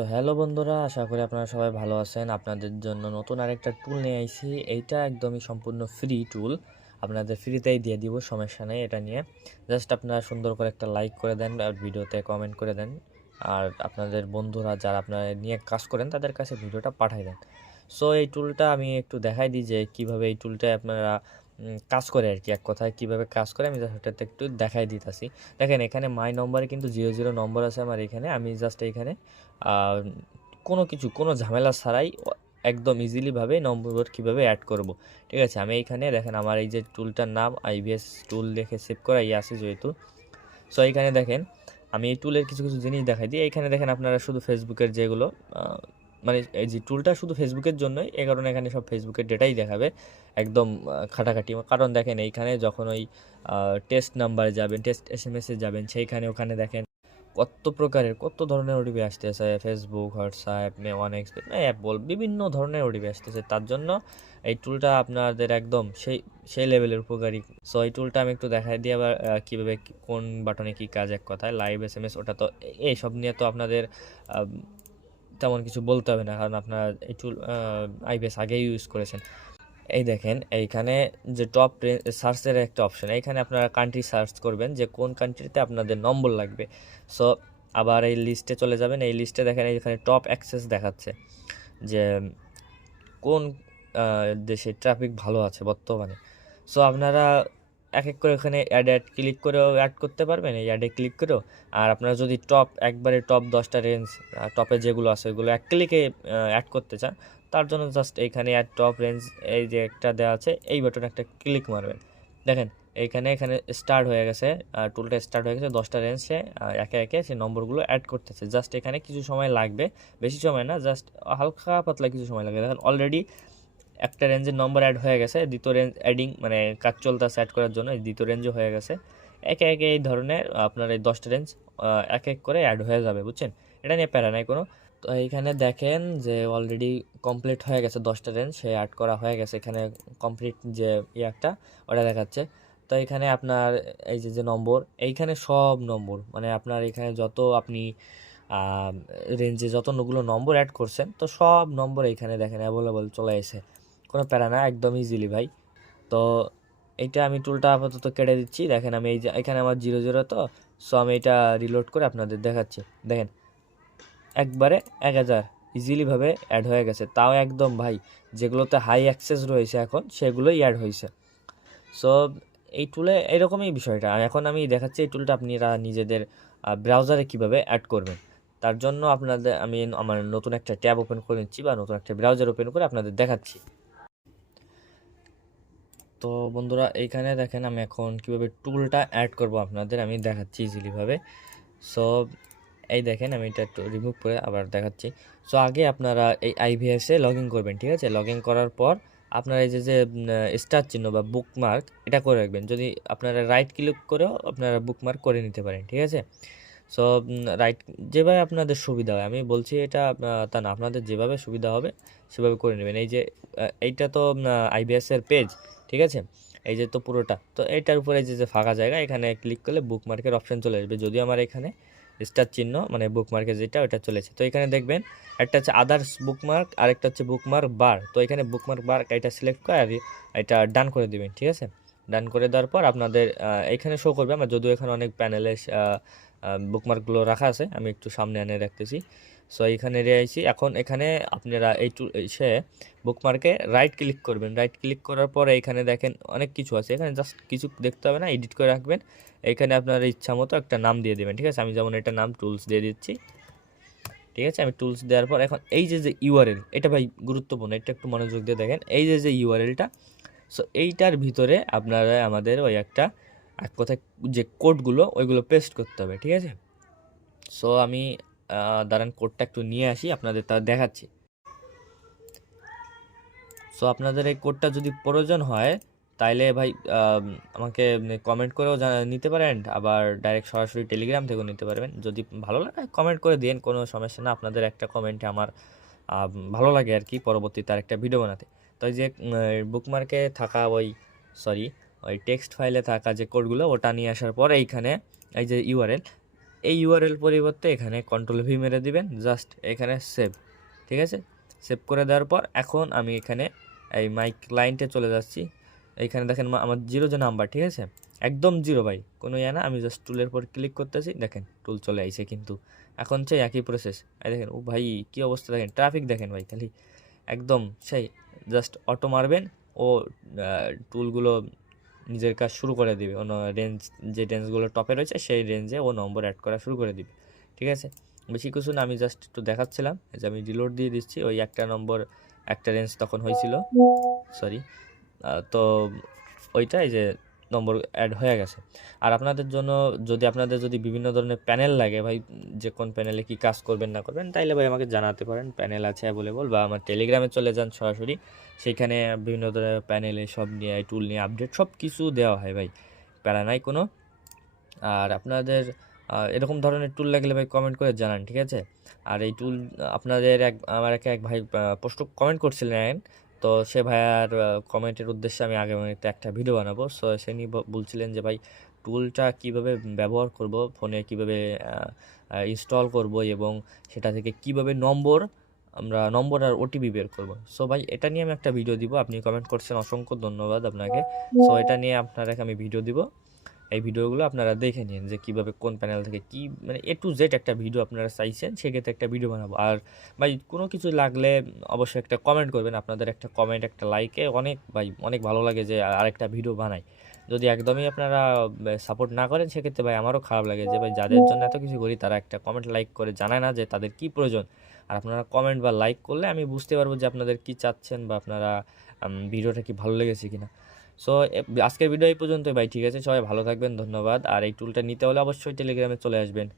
তো হ্যালো বন্ধুরা, আশা করি আপনারা সবাই ভালো আছেন। আপনাদের জন্য নতুন আরেকটা টুল নিয়ে আইছি। এইটা একদমই সম্পূর্ণ ফ্রি টুল, আপনাদের ফ্রিতেই দিয়ে দিব, সমস্যা নেই। এটা নিয়ে জাস্ট আপনারা সুন্দর করে একটা লাইক করে দেন আর ভিডিওতে কমেন্ট করে দেন, আর আপনাদের বন্ধুরা যারা আপনারা নিয়ে কাজ করেন তাদের কাছে ভিডিওটা পাঠিয়ে দেন। সো এই টুলটা আমি একটু দেখাই দিই যে কীভাবে এই টুলটায় আপনারা কাজ করে আর কি। এক কথায় কীভাবে কাজ করে আমি জাস্ট ওটাতে একটু দেখাই দিতেছি। দেখেন এখানে মাই নম্বরে কিন্তু 00 নম্বর আছে আমার এখানে। আমি জাস্ট এইখানে কোনো ঝামেলা ছাড়াই একদম ইজিলিভাবে নম্বর কীভাবে অ্যাড করব, ঠিক আছে। আমি এইখানে দেখেন আমার এই যে টুলটার নাম আইভিএস টুল দেখে সেভ করা আছে যেহেতু। সো এইখানে দেখেন আমি এই টুলের কিছু কিছু জিনিস দেখাই দিই। এইখানে দেখেন আপনারা শুধু ফেসবুকের যেগুলো মানে এই যে টুলটা শুধু ফেসবুকের জন্যই, এই কারণে এখানে সব ফেসবুকের ডেটাই দেখাবে একদম খাটাখাটি। কারণ দেখেন এইখানে যখন ওই টেস্ট নাম্বারে যাবেন, টেস্ট এসএমএসে যাবেন, সেইখানে ওখানে দেখেন কত ধরনের ওটিপি আসতেছে। ফেসবুক, হোয়াটসঅ্যাপ, ওয়ানএক্স অ্যাপ বিভিন্ন ধরনের ওটিপি আসতেছে। তার জন্য এই টুলটা আপনাদের একদম সেই লেভেলের উপকারী। সো এই টুলটা আমি একটু দেখাই দিই আবার কীভাবে কোন বাটনে কী কাজ। এক কথায় লাইভ এসএমএস, ওটা তো এইসব নিয়ে তো আপনাদের তেমন কিছু বলতে হবে না, কারণ আপনারা এই টুল আইবিএস আগেই ইউজ করেছেন। এই দেখেন এইখানে যে টপ সার্চের একটা অপশন, এইখানে আপনারা কান্ট্রি সার্চ করবেন যে কোন কান্ট্রিতে আপনাদের নম্বর লাগবে। সো আবার এই লিস্টে চলে যাবেন। এই লিস্টে দেখেন এইখানে টপ অ্যাক্সেস দেখাচ্ছে যে কোন দেশে ট্রাফিক ভালো আছে বর্তমানে। সো আপনারা এক এক করে এখানে অ্যাড ক্লিক করেও অ্যাড করতে পারবেন, এই অ্যাডে ক্লিক করেও। আর আপনারা যদি একবারে টপ 10টা রেঞ্জ টপে যেগুলো আছে ওইগুলো এক ক্লিকে অ্যাড করতে চান, তার জন্য জাস্ট এইখানে অ্যাড টপ রেঞ্জ এই যে একটা দেওয়া আছে, এই বাটনে একটা ক্লিক মারবেন। দেখেন এখানে স্টার্ট হয়ে গেছে, টুলটা স্টার্ট হয়ে গেছে। 10টা রেঞ্জ সে একে একে সেই নম্বরগুলো অ্যাড করতেছে। জাস্ট এখানে কিছু সময় লাগবে, বেশি সময় না, জাস্ট হালকা পাতলা কিছু সময় লাগবে। দেখেন অলরেডি একটা রেঞ্জের নম্বর অ্যাড হয়ে গেছে, দ্বিতীয় রেঞ্জ অ্যাডিং মানে কাজ চলতেছে অ্যাড করার জন্য, এই দ্বিতীয় রেঞ্জও হয়ে গেছে। একে একে এই ধরনের আপনার এই 10টা রেঞ্জ এক এক করে অ্যাড হয়ে যাবে, বুঝছেন। এটা নিয়ে প্যারা নাই কোনো। তো এইখানে দেখেন যে অলরেডি কমপ্লিট হয়ে গেছে, 10টা রেঞ্জ সে অ্যাড করা হয়ে গেছে। এখানে কমপ্লিট যে একটা ওটা দেখাচ্ছে। তো এখানে আপনার এই যে নম্বর, এইখানে সব নম্বর মানে আপনার এখানে যত আপনি রেঞ্জে যতগুলো নম্বর অ্যাড করছেন, তো সব নম্বর এইখানে দেখেন অ্যাভেলেবল চলে এসে, কোনো প্যারা না, একদম ইজিলি ভাই। তো এইটা আমি টুলটা আপাতত কেটে দিচ্ছি। দেখেন আমি এই যে এখানে আমার 00, তো সো আমি এটা রিলোড করে আপনাদের দেখাচ্ছি। দেখেন একবারে 1000 ইজিলিভাবে অ্যাড হয়ে গেছে, তাও একদম ভাই যেগুলোতে হাই অ্যাক্সেস রয়েছে এখন সেগুলোই অ্যাড হয়েছে। সো এই টুলে এরকমই বিষয়টা। এখন আমি দেখাচ্ছি এই টুলটা আপনারা নিজেদের ব্রাউজারে কিভাবে অ্যাড করবেন। তার জন্য আমি আমার নতুন একটা ট্যাব ওপেন করে নিচ্ছি বা নতুন একটা ব্রাউজার ওপেন করে আপনাদের দেখাচ্ছি। তো বন্ধুরা এইখানে দেখেন আমি এখন কিভাবে টুলটা অ্যাড করব আপনাদের আমি দেখাচ্ছি ইজিলিভাবে। সো এই দেখেন আমি এটা একটু রিমুভ করে আবার দেখাচ্ছি। সো আগে আপনারা এই আইভিএসে লগ ইন করবেন, ঠিক আছে। লগ ইন করার পর আপনারা এই যে স্টার চিহ্ন বা বুকমার্ক এটা করে রাখবেন। যদি আপনারা রাইট ক্লিক করেও আপনারা বুকমার্ক করে নিতে পারেন, ঠিক আছে। সো রাইট যেভাবে আপনাদের সুবিধা হয়, আমি বলছি এটা তা না, আপনাদের যেভাবে সুবিধা হবে সেভাবে করে নেবেন। এই যে এইটা তো আইবিএসের পেজ, ঠিক আছে। এই যে তো পুরোটা, তো এইটার উপরে যে ফাঁকা জায়গা এখানে ক্লিক করলে বুকমার্কের অপশান চলে আসবে। যদিও আমার এখানে স্টার চিহ্ন মানে বুকমার্কের যেটা ওটা চলেছে। তো এখানে দেখবেন একটা হচ্ছে আদার্স বুকমার্ক, আরেকটা হচ্ছে বুকমার্ক বার। তো এখানে বুকমার্ক বার এটা সিলেক্ট করে আর এটা ডান করে দেবেন, ঠিক আছে। ডান করে দেওয়ার পর আপনাদের এখানে শো করবে। আমার যদিও এখানে অনেক প্যানেলে বুকমার্কগুলো রাখা আছে, আমি একটু সামনে এনে রাখতেছি। সো এখানে আইছি। এখন এখানে আপনারা সে বুকমার্কে রাইট ক্লিক করবেন। রাইট ক্লিক করার পরে এখানে দেখেন অনেক কিছু আছে, এখানে জাস্ট কিছু দেখতে হবে না, এডিট করে রাখবেন। এখানে আপনার ইচ্ছা মতো একটা নাম দিয়ে দেবেন, ঠিক আছে। আমি যেমন এটা নাম টুলস দিয়ে দিচ্ছি, ঠিক আছে। আমি টুলস দেওয়ার পর এখন এই যে ইউআরএল, এটা ভাই গুরুত্বপূর্ণ, এটা একটু মনোযোগ দিয়ে দেখেন। এই যে ইউআরএলটা, সো এইটার ভিতরে আপনারা আমাদের ওই এক কথায় যে কোডগুলো ওইগুলো পেস্ট করতে হবে, ঠিক আছে। সো আমি দাঁড়ান কোডটা একটু নিয়ে আসি, আপনাদের তা দেখাচ্ছি। সো আপনাদের এই কোডটা যদি প্রয়োজন হয় তাইলে ভাই আমাকে কমেন্ট করেও নিতে পারেন, আবার ডাইরেক্ট সরাসরি টেলিগ্রাম থেকেও নিতে পারবেন। যদি ভালো লাগে কমেন্ট করে দিন, কোনো সমস্যা না। আপনাদের একটা কমেন্টে আমার ভালো লাগে আর কি, পরবর্তীতে আরেকটা ভিডিও বানাতে। তো এই যে বুকমার্কে থাকা ওই টেক্সট ফাইলে থাকা যে কোডগুলো ওটা নিয়ে আসার পর এইখানে এই যে ইউআরএল, এই ইউআরএল পরিবর্তে এখানে কন্ট্রোল ভি মেরে দিবেন, জাস্ট এখানে সেভ। ঠিক আছে, সেভ করে দেওয়ার পর এখন আমি এখানে এই মাই ক্লায়েন্টে চলে যাচ্ছি। এইখানে দেখেন আমার জিরো যে নাম্বার, ঠিক আছে, একদম জিরো ভাই, কোনো ইয়ে না। আমি জাস্ট টুলের পর ক্লিক করতেছি, দেখেন টুল চলে আইছে। কিন্তু এখন চাই একই প্রসেস। এই দেখেন, ও ভাই কী অবস্থা, দেখেন ট্রাফিক দেখেন ভাই, খালি একদম সেই জাস্ট অটো মারবেন, ও টুলগুলো নিজের কাজ শুরু করে দিবে। অন্য রেঞ্জ, যে রেঞ্জগুলো টপে রয়েছে সেই রেঞ্জে ও নম্বর অ্যাড করা শুরু করে দিবে। ঠিক আছে, বেশি কিছু না, আমি জাস্ট একটু দেখাচ্ছিলাম যে আমি রিলোড দিয়ে দিচ্ছি। ওই একটা নম্বর একটা রেঞ্জ তখন হয়েছিল, সরি। তো ওইটাই যে নম্বর অ্যাড হয়ে গেছে। আর আপনাদের জন্য আপনাদের যদি বিভিন্ন ধরনের প্যানেল লাগে ভাই, যে কোন প্যানেলে কি কাজ করবেন না করবেন, তাইলে ভাই আমাকে জানাতে পারেন, প্যানেল আছে অ্যাভেলেবল। বা আমার টেলিগ্রামে চলে যান সরাসরি, সেইখানে বিভিন্ন ধরনের প্যানেলে সব নিয়ে, টুল নিয়ে আপডেট সব কিছু দেওয়া হয় ভাই, প্যারা নাই কোনো। আর আপনাদের এরকম ধরনের টুল লাগলে ভাই কমেন্ট করে জানান, ঠিক আছে। আর এই টুল আপনাদের আমার এক ভাই পোস্ট কমেন্ট করছিলেন, তো সে ভাইয়ার কমেন্টের উদ্দেশ্যে আমি আগামীতে একটা ভিডিও বানাবো। সো সে নিয়ে বলছিলেন যে ভাই টুলটা কিভাবে ব্যবহার করব, ফোনে কিভাবে ইনস্টল করব, এবং সেটা থেকে কিভাবে নম্বর আর ওটিপি বের করব। সো ভাই এটা নিয়ে আমি একটা ভিডিও দিব। আপনি কমেন্ট করছেন, অসংখ্য ধন্যবাদ আপনাকে। সো এটা নিয়ে আপনারাকে আমি ভিডিও দিব। এই ভিডিওগুলো আপনারা দেখে নিন যে কীভাবে কোন প্যানেল থেকে কী, মানে এ টু জেড একটা ভিডিও আপনারা চাইছেন, সেক্ষেত্রে একটা ভিডিও বানাবো। আর ভাই কোনো কিছু লাগলে অবশ্যই একটা কমেন্ট করবেন। আপনাদের একটা কমেন্ট, একটা লাইকে অনেক ভালো লাগে যে আরেকটা ভিডিও বানাই। যদি একদমই আপনারা সাপোর্ট না করেন, সেক্ষেত্রে ভাই আমারও খারাপ লাগে যে ভাই যাদের জন্য এত কিছু করি তারা একটা কমেন্ট লাইক করে জানায় না যে তাদের কী প্রয়োজন। আর আপনারা কমেন্ট বা লাইক করলে আমি বুঝতে পারবো যে আপনাদের কী চাচ্ছেন, বা আপনারা ভিডিওটা কি ভালো লেগেছে কিনা। সো আজকের ভিডিও এই পর্যন্তই ভাই, ঠিক আছে, সবাই ভালো থাকবেন, ধন্যবাদ। আর এই টুলটা নিতে হলে অবশ্যই টেলিগ্রামে চলে আসবেন।